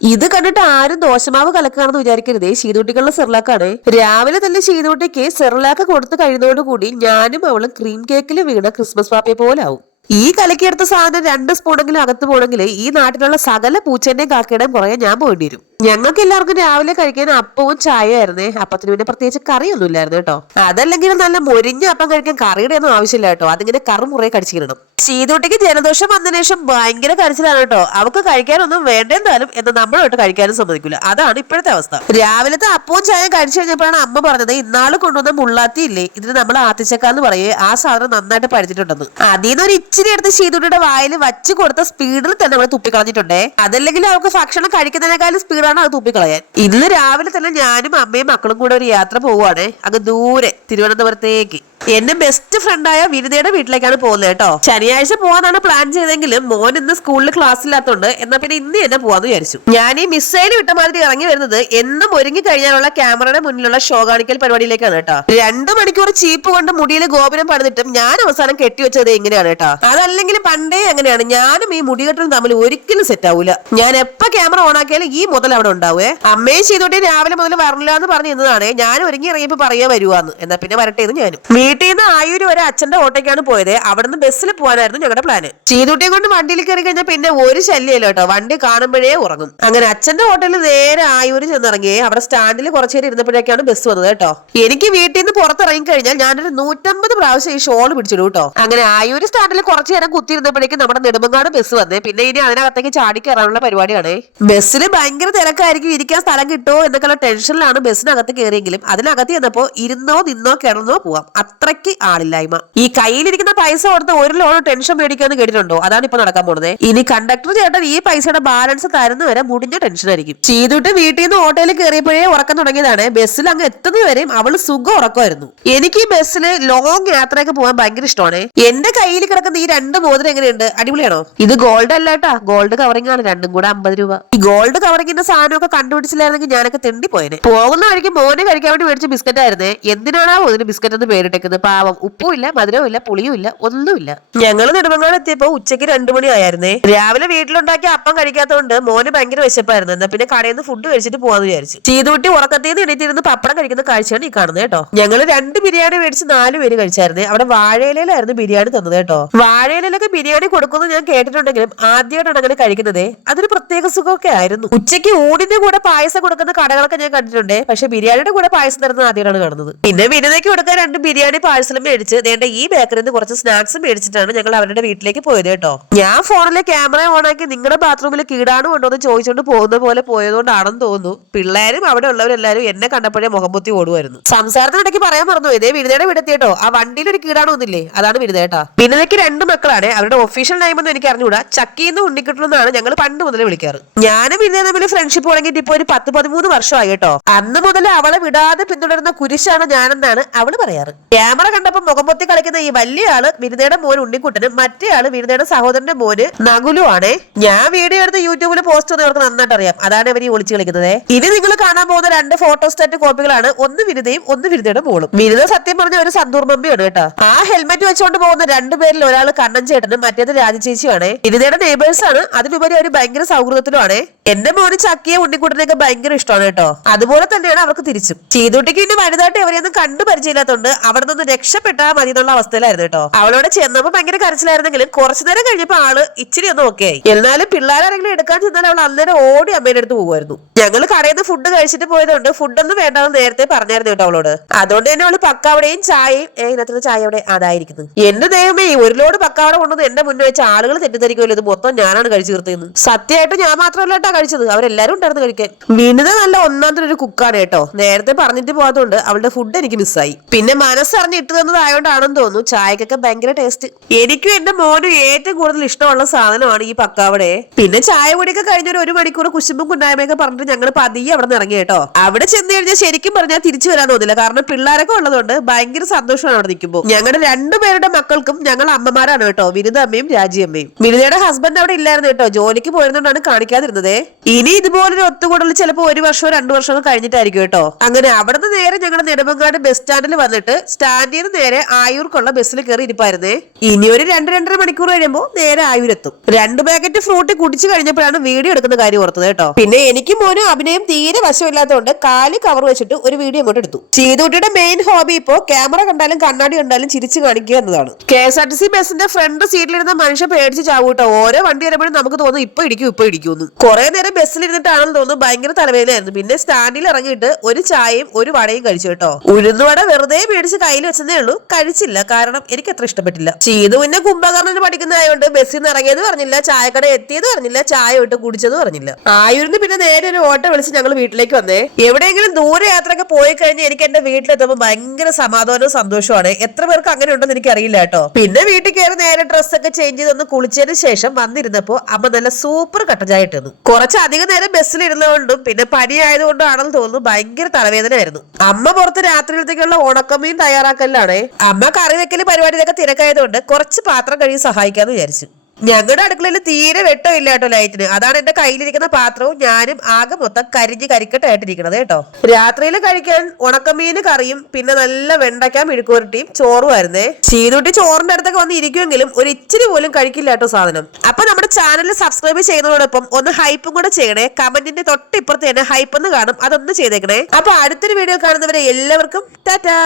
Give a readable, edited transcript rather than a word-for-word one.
ഇത് കണ്ടിട്ട് ആരും ദോശമാവ് കലക്കാണെന്ന് വിചാരിക്കരുതേ. ശീതൂട്ടികളുടെ സെർലാക്കാണ്. രാവിലെ തന്നെ ശീതൂട്ടിക്ക് സെർലാക്ക് കൊടുത്തു കഴിയുന്നതോടുകൂടി ഞാനും അവളും ക്രീം കേക്കിൽ വീണ ക്രിസ്മസ് പാപ്പയെ പോലെ ആവും. ഈ കലക്കിയെടുത്ത സാധനം 2 സ്പൂണെങ്കിലും അകത്ത് പോകണമെങ്കിൽ ഈ നാട്ടിലുള്ള സകല പൂച്ചേന്റെയും കാക്കയുടെയും പുറകെ ഞാൻ പോകേണ്ടി വരും. ഞങ്ങൾക്ക് എല്ലാവർക്കും രാവിലെ കഴിക്കാൻ അപ്പവും ചായയായിരുന്നേ. അപ്പത്തിന് പിന്നെ പ്രത്യേകിച്ച് കറിയൊന്നും ഇല്ലായിരുന്നു കേട്ടോ. അതല്ലെങ്കിൽ നല്ല മൊരിഞ്ഞ അപ്പം കഴിക്കാൻ കറിയുടെ ഒന്നും ആവശ്യമില്ല കേട്ടോ. അതിങ്ങനെ കറുമുറയെ കടിച്ചിടണം. ശീതൂട്ടിക്ക് ജലദോഷം വന്നതിന് ശേഷം ഭയങ്കര കരച്ചിലാണ് കേട്ടോ. അവൾക്ക് കഴിക്കാനൊന്നും വേണ്ടെന്നാലും എന്ന് നമ്മളോട്ട് കഴിക്കാനും സമ്മതിക്കില്ല. അതാണ് ഇപ്പോഴത്തെ അവസ്ഥ. രാവിലത്തെ അപ്പവും ചായയും കഴിച്ചു കഴിഞ്ഞപ്പോഴാണ് അമ്മ പറഞ്ഞത്, ഇന്നാള് കൊണ്ടുവന്ന മുള്ളാത്തി ഇല്ലേ, ഇതിന് നമ്മൾ ആത്തിച്ചക്കാന്ന് പറയേ, ആ സാധനം നന്നായിട്ട് പഴിച്ചിട്ടുണ്ടെന്ന്. അതിൽ ഒരു ഇച്ചിരി എടുത്ത് ശീതൂട്ടിയുടെ വായിൽ വച്ച് കൊടുത്ത സ്പീഡിൽ തന്നെ അവൾ തുപ്പിക്കളഞ്ഞിട്ടുണ്ടേ. അതല്ലെങ്കിൽ അവൾക്ക് ഭക്ഷണം കഴിക്കുന്നതിനേക്കാളും സ്പീഡാണ് അത് തുപ്പിക്കളയാൻ. ഇന്ന് രാവിലെ തന്നെ ഞാനും അമ്മയും മക്കളും കൂടെ ഒരു യാത്ര പോവുകയാണ് അങ്ങ് ദൂരെ തിരുവനന്തപുരത്തേക്ക്. എന്റെ ബെസ്റ്റ് ഫ്രണ്ടായ വിനിതയുടെ വീട്ടിലേക്കാണ് പോകുന്നത് കേട്ടോ. ശനിയാഴ്ച പോവാന്നാണ് പ്ലാൻ ചെയ്തെങ്കിലും മോൻ ഇന്ന് സ്കൂളിൽ ക്ലാസ് ഇല്ലാത്തോണ്ട് എന്നാ പിന്നെ ഇന്ന് തന്നെ പോവാന്ന് വിചാരിച്ചു. ഞാൻ ഈ മിസ്സൈൽ വിട്ട മാതിരി ഇറങ്ങി വരുന്നത് എന്നും ഒരുങ്ങി കഴിഞ്ഞാലുള്ള ക്യാമറയുടെ മുന്നിലുള്ള ഷോ കാണിക്കൽ പരിപാടിയിലേക്കാണ് കേട്ടോ. 2 മണിക്കൂർ ചീപ്പ് കൊണ്ട് മുടിയിൽ ഗോപുരം പണിതിട്ടും ഞാൻ അവസാനം കെട്ടിവെച്ചത് ഇങ്ങനെയാണ് കേട്ടോ. അതല്ലെങ്കിലും പണ്ടേ അങ്ങനെയാണ്. ഞാനും ഈ മുടികെട്ടും തമ്മിൽ ഒരിക്കലും സെറ്റ് ആവൂല. ഞാൻ എപ്പോ ക്യാമറ ഓൺ ആക്കിയാലും ഈ മുതൽ അവിടെ ഉണ്ടാവേ. അമ്മയും ചെയ്തോട്ടെ രാവിലെ മുതൽ വരില്ല എന്ന് പറഞ്ഞു ഇന്നതാണ്. ഞാൻ ഒരുങ്ങി ഇറങ്ങിയപ്പോ പറയാ വരുവാന്ന്. എന്നാ പിന്നെ വരട്ടെ എന്ന് ഞാനും. വീട്ടിൽ നിന്ന് ആയൂര് വരെ അച്ഛന്റെ ഓട്ടോയ്ക്കാണ് പോയത്. അവിടുന്ന് ബസ്സിൽ പോകാനായിരുന്നു ഞങ്ങളുടെ പ്ലാന്. ചീതൂട്ടിയെ കൊണ്ട് വണ്ടിയിൽ കയറി കഴിഞ്ഞാൽ പിന്നെ ഒരു ശല്യമില്ല കേട്ടോ. വണ്ടി കാണുമ്പോഴേ ഉറങ്ങും. അങ്ങനെ അച്ഛന്റെ ഓട്ടോയിൽ നേരെ ആയൂര് ചെന്നിറങ്ങി അവിടെ സ്റ്റാൻഡിൽ കുറച്ചു നേരം ഇരുന്നപ്പോഴേക്കാണ് ബസ് വന്നത് കേട്ടോ. എനിക്ക് വീട്ടിൽ നിന്ന് പുറത്തിറങ്ങി കഴിഞ്ഞാൽ ഞാനൊരു 150 പ്രാവശ്യം ഈ ഷോൾ പിടിച്ചിടും കേട്ടോ. അങ്ങനെ ആയൂര് സ്റ്റാൻഡിൽ കുറച്ചു നേരം കുത്തിയിരുന്നപ്പോഴേക്കും നമ്മുടെ നെടുമങ്ങാട് ബസ് വന്നേ. പിന്നെ ഇനി അതിനകത്തേക്ക് ചാടി കയറാനുള്ള പരിപാടിയാണ്. ബസ്സിൽ ഭയങ്കര തിരക്കായിരിക്കും. ഇരിക്കാൻ സ്ഥലം കിട്ടുമോ എന്നൊക്കെയുള്ള ടെൻഷനിലാണ് ബസ്സിനകത്ത് കയറിയെങ്കിലും അതിനകത്ത് ചെന്നപ്പോ ഇരുന്നോ നിന്നോ കിടന്നോ പോവാം. അത്രയ്ക്ക് ആളില്ലായ്മ. ഈ കയ്യിലിരിക്കുന്ന പൈസ കൊടുത്ത് ഒരു ലോൺ ടെൻഷൻ മേടിക്കാന്ന് കേട്ടിട്ടുണ്ടോ? അതാണ് ഇപ്പൊ നടക്കാൻ പോകുന്നത്. ഇനി കണ്ടക്ടർ ചേട്ടൻ ഈ പൈസയുടെ ബാലൻസ് തരുന്ന വരെ മുടിഞ്ഞ ടെൻഷൻ ആയിരിക്കും. ചെയ്തിട്ട് വീട്ടിൽ നിന്ന് ഓട്ടോയിൽ കയറിയപ്പോഴേ ഉറക്കം തുടങ്ങിയതാണ്. ബസ്സിൽ അങ്ങ് എത്തുന്നവരെയും അവള് സുഖം ഉറക്കമായിരുന്നു. എനിക്ക് ഈ ബസ്സിൽ ലോങ് യാത്രയൊക്കെ പോകാൻ ഭയങ്കര ഇഷ്ടമാണ്. എന്റെ കയ്യിൽ കിടക്കുന്ന ഈ 2 മോതിരം എങ്ങനെയുണ്ട്? അടിപൊളിയാണോ? ഇത് ഗോൾഡ് അല്ല കേട്ടാ, ഗോൾഡ് കവറിംഗ് ആണ്. രണ്ടും കൂടെ 50 രൂപ. ഈ ഗോൾഡ് കവറിംഗിന്റെ സാധനമൊക്കെ കണ്ടുപിടിച്ചില്ലായിരുന്നെങ്കിൽ ഞാനൊക്കെ തെണ്ടി പോയേനെ. പോകുന്ന വഴിക്ക് മോനെ കഴിക്കാൻ വേണ്ടി മേടിച്ച ബിസ്ക്കറ്റ് ആയിരുന്നേ. എന്തിനാണോ ഇതിന് ബിസ്ക്കറ്റ് എന്ന് പേരിട്ടേക്കുന്നത്? പാവം. ഉപ്പും ഇല്ല, മധുരവും ഇല്ല, പുളിയും ഇല്ല, ഒന്നുമില്ല. ഞങ്ങള് നെടുമങ്ങാട് എത്തിയപ്പോ ഉച്ചയ്ക്ക് 2 മണി ആയിരുന്നേ. രാവിലെ വീട്ടിലുണ്ടാക്കിയ അപ്പം കഴിക്കാത്തതുകൊണ്ട് മോന് ഭയങ്കര വിശപ്പായിരുന്നു. എന്നാ പിന്നെ കടയിൽ നിന്ന് ഫുഡ് കഴിച്ചിട്ട് പോവാന്ന് വിചാരിച്ചു. ചീതൂട്ടി ഉറക്കത്തിൽ എണീറ്റിരുന്ന് പപ്പടം കഴിക്കുന്ന കാഴ്ചയാണ് ഈ കാണുന്നത് കേട്ടോ. ഞങ്ങള് 2 ബിരിയാണി മേടിച്ച് 4 പേര് കഴിച്ചായിരുന്നേ. അവിടെ വാഴയിലായിരുന്നു ബിരിയാണി തന്നത് കേട്ടോ. വാഴയിലൊക്കെ ബിരിയാണി കൊടുക്കുന്നത് ഞാൻ കേട്ടിട്ടുണ്ടെങ്കിലും ആദ്യമായിട്ടാണ് അങ്ങനെ കഴിക്കുന്നത്. അതൊരു പ്രത്യേക സുഖമൊക്കെ ആയിരുന്നു. ഉച്ചയ്ക്ക് ഊടിന്റെ കൂടെ പായസം കൊടുക്കുന്ന കടകളൊക്കെ ഞാൻ കണ്ടിട്ടുണ്ട്. പക്ഷെ ബിരിയാണിയുടെ കൂടെ പായസം തരുന്നത് ആദ്യമായിട്ടാണ് കാണുന്നത്. പിന്നെ വിനിതയ്ക്ക് കൊടുക്കാൻ 2 ബിരിയാണി പാഴ്സലും മേടിച്ച് ദേണ്ട ഈ ബേക്കറിയിൽ നിന്ന് കുറച്ച് സ്നാക്സ് മേടിച്ചിട്ടാണ് ഞങ്ങൾ അവരുടെ വീട്ടിലേക്ക് പോയത് കേട്ടോ. ഞാൻ ഫോണിലെ ക്യാമറ ഓണാക്കി നിങ്ങളുടെ ബാത്റൂമിൽ കീടാണു ഉണ്ടോ എന്ന് ചോദിച്ചുകൊണ്ട് പോകുന്ന പോലെ പോയതുകൊണ്ടാണെന്ന് തോന്നുന്നു. പിള്ളേരും അവിടെ ഉള്ളവരെല്ലാരും എന്നെ കണ്ടപ്പോഴേ മുഖംപൊത്തി ഓടുമായിരുന്നു. സംസാരത്തിനിടയ്ക്ക് പറയാൻ മറന്നു. ഇതേ വിനിതയുടെ വീടെത്തിയിട്ടോ. ആ വണ്ടിയിൽ ഒരു കീടാണു ഒന്നില്ലേ, അതാണ് വിനിതേട്ടാ. വിനിതയ്ക്ക് 2 മക്കളാണ്. അവരുടെ ഒഫീഷ്യൽ നെയിമൊന്നും എനിക്ക് അറിഞ്ഞുകൂടാ. ചക്കിന്ന് ഉണ്ണിക്കിട്ടുന്നാണ് ഞങ്ങൾ പണ്ട് മുതലേ വിളിക്കാറ്. ഞാനും വിനിത തമ്മിൽ ഫ്രണ്ട്ഷിപ്പ് തുടങ്ങിയിട്ട് ഇപ്പൊ ഒരു 10-13 വർഷമായി കേട്ടോ. അന്ന് മുതൽ അവളെ വിടാതെ പിന്തുടരുന്ന കുരിശാണ് ഞാനെന്നാണ് അവള് പറയാറ്. ക്യാമറ കണ്ടപ്പോൾ മുഖംപൊത്തി കളിക്കുന്ന ഈ വലിയ ആള് വിനിതയുടെ മോൻ ഉണ്ണിക്കുട്ടനും മറ്റേ ആള് വിനിതയുടെ സഹോദരന്റെ മോന് നകുലു ആണേ. ഞാൻ വീഡിയോ എടുത്ത് യൂട്യൂബിൽ പോസ്റ്റ് ചെയ്യുന്നവർക്ക് നന്നായിട്ട് അറിയാം. അതാണ് അവർ ഈ ഒളിച്ചു കളിക്കുന്നത്. ഇനി നിങ്ങൾ കാണാൻ പോകുന്ന 2 ഫോട്ടോസ്റ്റാറ്റ് കോപ്പികളാണ്. ഒന്ന് വിനിതയും ഒന്ന് വിനിതയുടെ മോളും. വിനിത സത്യം പറഞ്ഞ ഒരു സന്തൂർ മമ്മിയാണ് കേട്ടോ. ആ ഹെൽമെറ്റ് വെച്ചുകൊണ്ട് പോകുന്ന 2 പേരിൽ ഒരാൾ കണ്ണൻ ചേട്ടനും മറ്റേത് രാജചേച്ചിയാണ്. വിനിതയുടെ നെയ്ബേഴ്സ് ആണ്. അതിലുപരി അവർ ഭയങ്കര സൗഹൃദത്തിലുമാണ്. എന്റെ മോന് ചക്കിയെ ഉണ്ണിക്കുട്ടനെയൊക്കെ ഭയങ്കര ഇഷ്ടമാണ് കേട്ടോ. അതുപോലെ തന്നെയാണ് അവർക്ക് തിരിച്ചും. ചീതൂട്ടിക്ക് പിന്നെ വലുതായിട്ട് അവരെയൊന്നും കണ്ടു പരിചയമില്ലാത്തതുകൊണ്ട് അവിടെ നിന്ന് രക്ഷപ്പെട്ടാൽ മതി എന്നുള്ള അവസ്ഥയിലായിരുന്നു കേട്ടോ. അവളോട് ചെന്നപ്പോ ഭയങ്കര കരച്ചിലായിരുന്നെങ്കിലും കുറച്ചു നേരം കഴിഞ്ഞപ്പോ ആള് ഇച്ചിരി ഒന്നും ഓക്കെ ആയി. എന്നാലും പിള്ളേരാരെങ്കിലും എടുക്കാൻ ചെന്നാൽ അവൾ അന്നേരം ഓടി അമ്മയുടെ അടുത്ത് പോകുമായിരുന്നു. ഞങ്ങൾ കടയിൽ നിന്ന് ഫുഡ് കഴിച്ചിട്ട് പോയതുകൊണ്ട് ഫുഡൊന്നും വേണ്ടെന്ന് നേരത്തെ പറഞ്ഞായിരുന്നു കേട്ടോ അവളോട്. അതുകൊണ്ട് തന്നെ അവള് പക്കാവടയും ചായയും ഇതിനകത്ത് ചായ അവിടെ അതായിരിക്കുന്നു. എന്റെ ദൈവമേ, ഒരു ലോഡ് പക്കാവട കൊണ്ടുവന്ന് എന്റെ മുന്നിൽ വെച്ച് ആളുകൾ തെറ്റിദ്ധരിക്കുമല്ലോ ഇത് മൊത്തം ഞാനാണ് കഴിച്ചു തീർത്തതെന്ന്. സത്യമായിട്ട് ഞാൻ മാത്രമല്ല കേട്ടോ കഴിച്ചത്, അവരെല്ലാരും ഉണ്ടായിരുന്നു കഴിക്കാൻ. വിനിത നല്ല ഒന്നാമത്തെ ഒരു കുക്കാണ് കേട്ടോ. നേരത്തെ പറഞ്ഞിട്ട് പോകാത്തതുകൊണ്ട് അവളുടെ ഫുഡ് എനിക്ക് മിസ്സായി. പിന്നെ മനസ്സറിഞ്ഞ് ഇട്ട് തന്നതായോണ്ടാണെന്ന് തോന്നുന്നു ചായക്കൊക്കെ ഭയങ്കര ടേസ്റ്റ്. എനിക്കും എന്റെ മോനും ഏറ്റവും കൂടുതൽ ഇഷ്ടമുള്ള സാധനമാണ് ഈ പക്കാവടയെ. പിന്നെ ചായ പൊടിയൊക്കെ കഴിഞ്ഞൊരു 1 മണിക്കൂർ കുശുമ്പും കുന്നായ്മയൊക്കെ പറഞ്ഞിട്ട് ഞങ്ങൾ പതിയെ അവിടെ നിന്ന് ഇറങ്ങി കേട്ടോ. അവിടെ ചെന്ന് കഴിഞ്ഞാൽ ശരിക്കും പറഞ്ഞാൽ തിരിച്ചു വരാൻ തോന്നില്ല. കാരണം പിള്ളേരൊക്കെ ഉള്ളതുകൊണ്ട് ഭയങ്കര സന്തോഷമാണ് അവിടെ നിൽക്കുമ്പോൾ. ഞങ്ങളുടെ 2 പേരുടെ മക്കൾക്കും ഞങ്ങൾ അമ്മമാരാണ് കേട്ടോ, വിനിത അമ്മയും രാജി അമ്മയും. വിനിതയുടെ ഹസ്ബൻഡ് അവിടെ ഇല്ലായിരുന്നു കേട്ടോ, ജോലിക്ക് പോയിരുന്നോണ്ടാണ് കാണിക്കാതിരുന്നത്. ഇനി ഇതുപോലൊരു ഒത്തുകൂടൽ ചിലപ്പോൾ 1 വർഷമോ 2 വർഷമോ കഴിഞ്ഞിട്ടായിരിക്കും കേട്ടോ. അങ്ങനെ അവിടെ നിന്ന് നേരെ ഞങ്ങളുടെ നെടുമങ്ങാട് ബസ് സ്റ്റാൻഡിൽ വന്നിട്ട് സ്റ്റാൻഡിൽ നിന്ന് നേരെ ആയൂർക്കുള്ള ബസ്സിൽ കയറി ഇരിപ്പായിരുന്നേ. ഇനി ഒരു 2-2.5 മണിക്കൂർ കഴിയുമ്പോൾ നേരെ ആയൂരെത്തും. 2 പാക്കറ്റ് ഫ്രൂട്ട് കുടിച്ചു കഴിഞ്ഞപ്പോഴാണ് വീഡിയോ എടുക്കുന്ന കാര്യം ഓർത്തത് കേട്ടോ. പിന്നെ എനിക്കും മോനും അഭിനയം തീരെ വശമില്ലാത്തതുകൊണ്ട് കാല് കവർ വെച്ചിട്ട് ഒരു വീഡിയോ അങ്ങോട്ട് എടുത്തു. ചീതുട്ടിയുടെ മെയിൻ ഹോബി ഇപ്പോ ക്യാമറ കണ്ടാലും കണ്ണാടി കണ്ടാലും ചിരിച്ചു കാണിക്കുക എന്നതാണ്. KSRTC ബസിന്റെ ഫ്രണ്ട് സീറ്റിലിരുന്ന മനുഷ്യ പേടിച്ച് ചാവൂട്ടോ. ഓരോ വണ്ടി വരുമ്പോഴും നമുക്ക് തോന്നും ഇപ്പൊ ഇടിക്കും. കുറെ നേരം ബസ്സിലിരുന്നിട്ടാണെന്ന് തോന്നുന്നു ഭയങ്കര തലവേദനയായിരുന്നു. പിന്നെ സ്റ്റാൻഡിൽ ഇറങ്ങിയിട്ട് ഒരു ചായയും ഒരു വടയും കഴിച്ചു കേട്ടോ. ഉഴുന്നുവട വെറുതെ മേടിച്ച് കയ്യിൽ വെച്ചതേ ഉള്ളൂ, കഴിച്ചില്ല. കാരണം എനിക്ക് അത്ര ഇഷ്ടപ്പെട്ടില്ല. ചീതു പിന്നെ കുംഭകർണന് പഠിക്കുന്നതായോണ്ട് ബസ്സിൽ നിന്ന് ഇറങ്ങിയത് പറഞ്ഞില്ല, ചായക്കട എത്തിയത് പറഞ്ഞില്ല, ചായ വിട്ട് കുടിച്ചത് പറഞ്ഞില്ല. ആയൂരിന്ന് പിന്നെ നേരെ ഒരു ഓട്ടോ വിളിച്ച് ഞങ്ങൾ വീട്ടിലേക്ക് വന്നേ. എവിടെയെങ്കിലും ദൂരെ യാത്രയൊക്കെ പോയി കഴിഞ്ഞാൽ എനിക്ക് എന്റെ വീട്ടിലെത്തുമ്പോൾ ഭയങ്കര സമാധാനവും സന്തോഷമാണ്. എത്ര പേർക്ക് അങ്ങനെ ഉണ്ടെന്ന് എനിക്ക് അറിയില്ല കേട്ടോ. പിന്നെ വീട്ടിൽ കയറി നേരെ ഡ്രസ്സൊക്കെ ചേഞ്ച് ചെയ്തൊന്ന് കുളിച്ചതിന് ശേഷം വന്നിരുന്നപ്പോ അമ്മ നല്ല സൂപ്പർ കട്ട ചായ ഇട്ടിരുന്നു. കുറച്ചധികം നേരം ബസ്സിൽ ഇരുന്നതുകൊണ്ടും പിന്നെ പനി ആയതുകൊണ്ടും ആണെന്ന് തോന്നുന്നു ഭയങ്കര തലവേദന ആയിരുന്നു. അമ്മ പുറത്ത് രാത്രിയിലത്തേക്കുള്ള ഉണക്കമീൻ തയ്യാറാക്കലാണ്. അമ്മ കറി വെക്കല് പരിപാടിയിലൊക്കെ തിരക്കായതുകൊണ്ട് കുറച്ച് പാത്രം കഴുകി സഹായിക്കാന്ന് വിചാരിച്ചു. ഞങ്ങളുടെ അടുക്കളയിൽ തീരെ വെട്ടമില്ല കേട്ടോ ലൈറ്റിന്. അതാണ് എന്റെ കയ്യിലിരിക്കുന്ന പാത്രവും ഞാനും ആകെ മൊത്തം കരിഞ്ഞിട്ടായിട്ടിരിക്കണത് കേട്ടോ. രാത്രിയിൽ കഴിക്കാൻ ഉണക്കമീന് കറിയും പിന്നെ നല്ല വെണ്ടയ്ക്ക മെഴുക്കുവരട്ടിയും ചോറും ആയിരുന്നേ. ചീതുട്ടി ചോറിന്റെ അടുത്തൊക്കെ വന്ന് ഇരിക്കുമെങ്കിലും ഒരു ഇച്ചിരി പോലും കഴിക്കില്ല കേട്ടോ സാധനം. അപ്പൊ നമ്മുടെ ചാനൽ സബ്സ്ക്രൈബ് ചെയ്യുന്നതോടൊപ്പം ഒന്ന് ഹൈപ്പും കൂടെ ചെയ്യണേ. കമന്റിന്റെ തൊട്ടിപ്പുറത്ത് തന്നെ ഹൈപ്പ് എന്ന് കാണും, അതൊന്ന് ചെയ്തേക്കണേ. അപ്പൊ അടുത്തൊരു വീഡിയോ കാണുന്നവരെ എല്ലാവർക്കും ടാറ്റാ.